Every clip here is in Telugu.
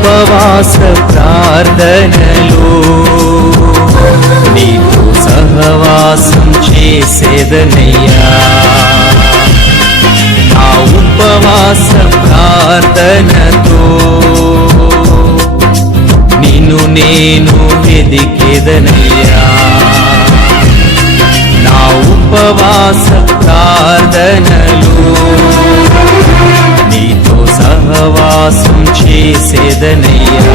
ఉపవాస ప్రార్థనలో నీతో సహవాసం చేసేదనయ్యా. నా ఉపవాస ప్రార్థనతో నిన్ను నేను వెదికేదనయ్యా. నా ఉపవాస ప్రార్థనలో నీతో సహవాసం చేసేదనయ్యా.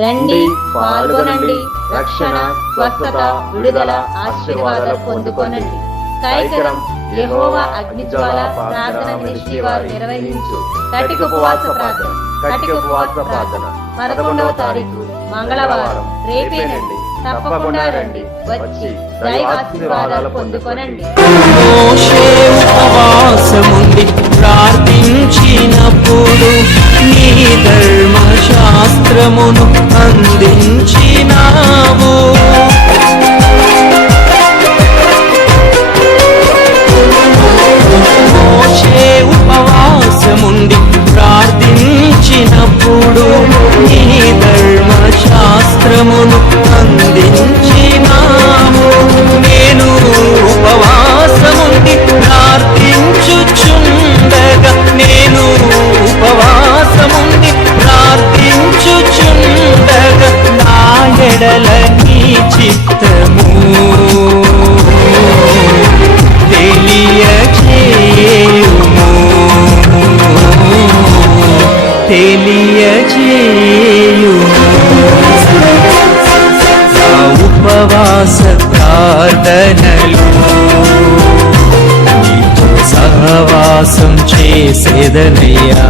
రండి, పాల్గొనండి. రక్షణ, స్వస్థత, విడుదల, ఆశీర్వాదాలు పొందుకొనండి. కైకరం యెహోవా అగ్నిజ్వాల ప్రార్థన మినిస్ట్రీ వారు నిర్వహించు కటిక ఉపవాస ప్రార్థన 11వ తారీఖు మంగళవారం రేపేనండి. తప్పకుండా రండి, వచ్చి దైవ ఆశీర్వాదాలు పొందుకొనండి. మోషే ఉపవాసముండి ప్రార్థించినప్పుడు నీ ధర్మశాస్త్రమును అందించినావు. మోషే ఉపవాసముండి ప్రార్థించినప్పుడు నీ ధర్మశాస్త్రమును అందించినాము. నేను ఉపవాసముండి ప్రార్థించుచుండగా నా ఎడల నీ చిత్తము తెలియజేయుము. నా ఉపవాస ప్రార్థనలు నీతో సహవాసం చేసేదనయ్యా.